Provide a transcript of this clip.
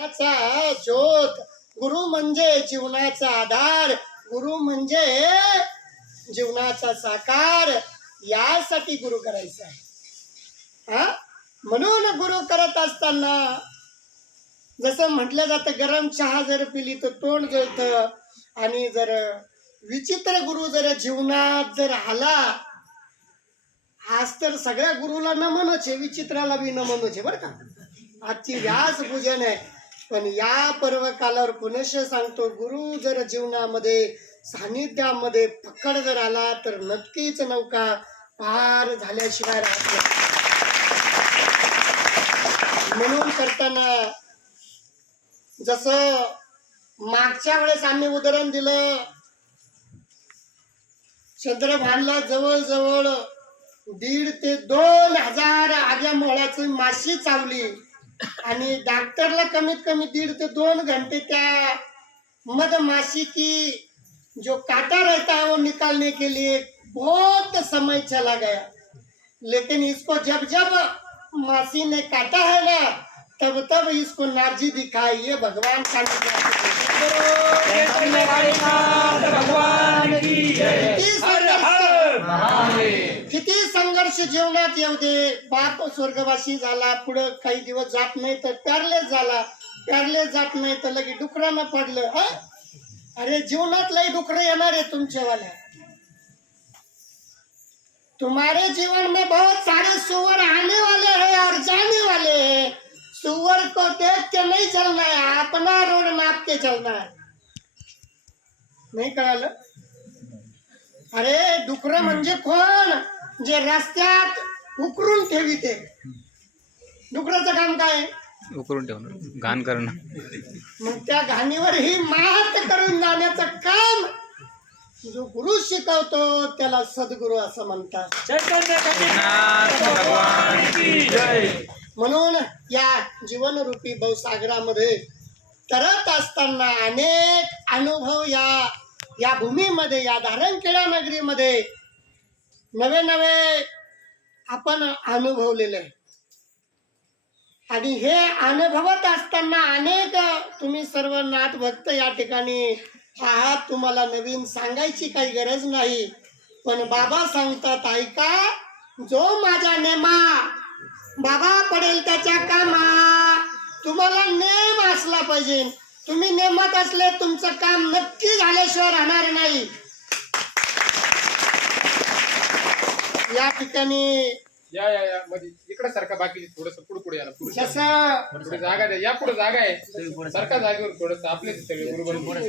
जीवनाचा शोध गुरु म्हणजे जीवनाचा आधार. गुरु म्हणजे जीवनाचा साकार. यासाठी गुरु करायचा आहे. हा? म्हणून गुरु करत असताना जसं म्हटलं जातं गरम चहा जर पिली तर तोंड जळतं. आणि जर विचित्र गुरु जर जीवनात जर आला आज तर सगळ्या गुरुला नमनच आहे विचित्राला बी नमनच आहे बरं का? आजची व्यास पूजन आहे. पण या पर्व कालावर पुनश सांगतो गुरु जर जीवनामध्ये सानिध्यामध्ये पकड जर आला तर नक्कीच नौका पार झाल्याशिवाय राहत म्हणून करताना जसं मागच्या वेळेस आम्ही उदाहरण दिलं चंद्रभानला जवळजवळ दीड ते दोन हजार आग्या मोहळ्याची माशी चावली. आणि डॉक्टरला कमीत कमी दीड ते दोन घंटे त्या मधमाशी की जो काटा रहता है वो निकालने के लिए बहुत समय चला गया. लेकिन इसको जब जब मासी ने काटा है ना तब तब इसको नार्जी दिखाई ये भगवान का भगवान संघर्ष जेवणात येऊ दे. बाप स्वर्गवासी झाला पुढं काही दिवस जात नाही तर प्यारलेच झाला. प्यारले जात नाही तर लगे डुकरानं पडलं हा? अरे जीवनात लई डुकरं येणार आहे तुमच्यावाल्या. तुम्हारे जीवन में बहुत सारे सुवर आने वाले हैं और जाने वाले हैं. सुवर को देख के नहीं चलना है अपना रोड नाप के चलना है. नहीं कळालं? अरे डुकर म्हणजे कोण? जे रस्त्यात उकरून ठेविते. डुकराचं काम काय? उकरून ठेवणं. घाण करणं. मग त्या घाणीवर ही मात करून जाण्याचं काम जो गुरु शिकवतो त्याला सद्गुरु असं म्हणतात. म्हणून या जीवनरूपी भवसागरामध्ये तरत असताना अनेक अनुभव या या भूमीमध्ये या धारणखेडा नगरीमध्ये नवे नवे आपण अनुभवलेले आहे. आणि हे अनुभवत असताना अनेक तुम्ही सर्व नाथ भक्त या ठिकाणी आहात. तुम्हाला नवीन सांगायची काही गरज नाही. पण बाबा सांगतात ऐका जो माझा नेमा बाबा पडेल त्याच्या कामा. तुम्हाला नेम असला पाहिजे. तुम्ही नेमत असले तुमचं काम नक्की झाल्याशिवाय राहणार नाही. या ठिकाणी या या या. मध्ये इकडे सारखा बाकी थोडस पुढे पुढे याला पुढे. जसं पुढे जागा द्या. या पुढे जागा आहे. सारखा जागेवर थोडस आपले सगळे. बरोबर